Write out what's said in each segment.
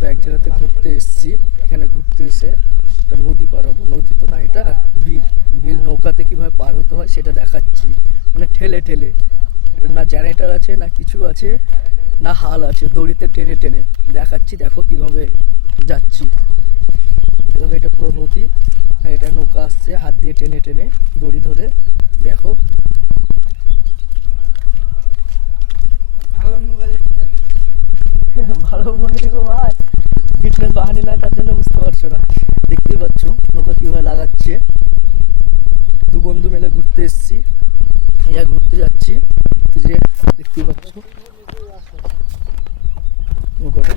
আমরা এক জায়গাতে ঘুরতে এসেছি। এখানে ঘুরতে এসে একটা নদী পার হবো। নদী তো না, এটা বিল। বিল নৌকাতে কীভাবে পার হতে হয় সেটা দেখাচ্ছি, মানে ঠেলে ঠেলে। না জেনারেটর আছে, না কিছু আছে, না হাল আছে, দড়িতে টেনে টেনে দেখাচ্ছি। দেখো কীভাবে যাচ্ছি। এভাবে এটা পুরো নদী, আর এটা নৌকা আসছে হাত দিয়ে টেনে টেনে দড়ি ধরে। দেখো ভালো মনে গো ভাই, ফিটনেস বাহানি নয় তার জন্য বুঝতে পারছো না। দেখতেই পাচ্ছ নৌকা কীভাবে লাগাচ্ছে। দু বন্ধু মিলে ঘুরতে এসেছি, এই ঘুরতে যাচ্ছি। ঘুরতে যে দেখতেই পাচ্ছ নৌকাটা।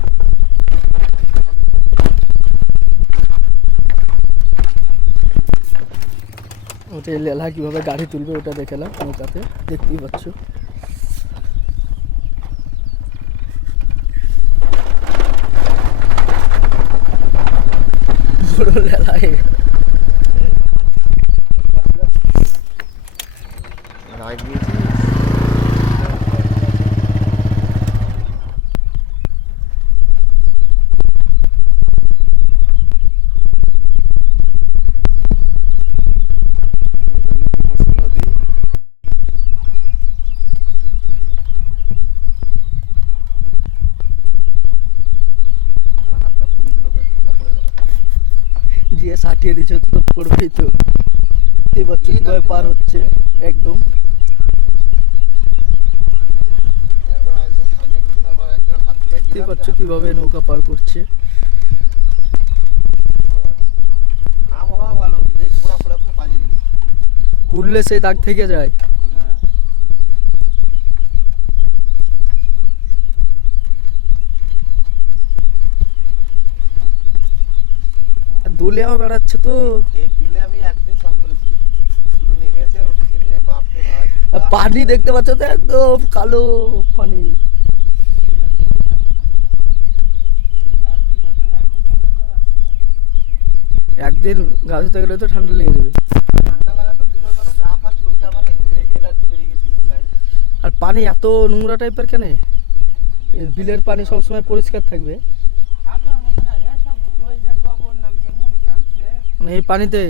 ওটা লেলা কীভাবে গাড়ি তুলবে ওটা দেখলাম নৌকাতে, দেখতেই পাচ্ছ। বড় লেলায় দিয়ে সাটিয়ে দিচ্ছে তো পড়বেই তো। দেখতেই পাচ্ছ কীভাবে পার হচ্ছে একদম। দেখতেই পাচ্ছ কীভাবে নৌকা পার করছে। উঠলে সেই দাগ থেকে যায়। দোলিয়াও বেড়াচ্ছে তো। পানি দেখতে পাচ্ছ তো, একদম কালো পানি। একদিন গা ধুতে গেলে তো ঠান্ডা লেগে যাবে। আর পানি এত নোংরা টাইপের কেন? বিলের পানি সবসময় পরিষ্কার থাকবে, মানে এই পানিতে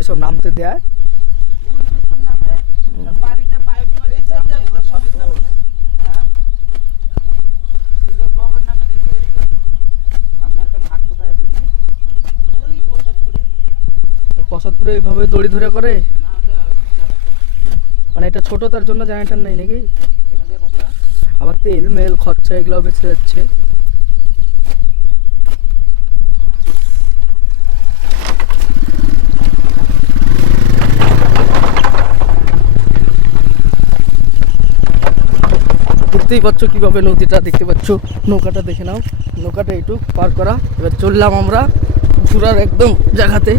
এসব নামতে দেয়। প্রসাদপুরে এইভাবে দড়ি ধরে করে, মানে এটা ছোট তার জন্য জেনারেটর নেই নাকি। আবার তেল মেল খরচা এগুলো বেঁচে যাচ্ছে। দেখতেই পাচ্ছ কিভাবে নদীটা, দেখতে পাচ্ছ নৌকাটা দেখে নাও। নৌকাটা একটু পার করা। এবার চললাম আমরা ঘুরার একদম জায়গাতে।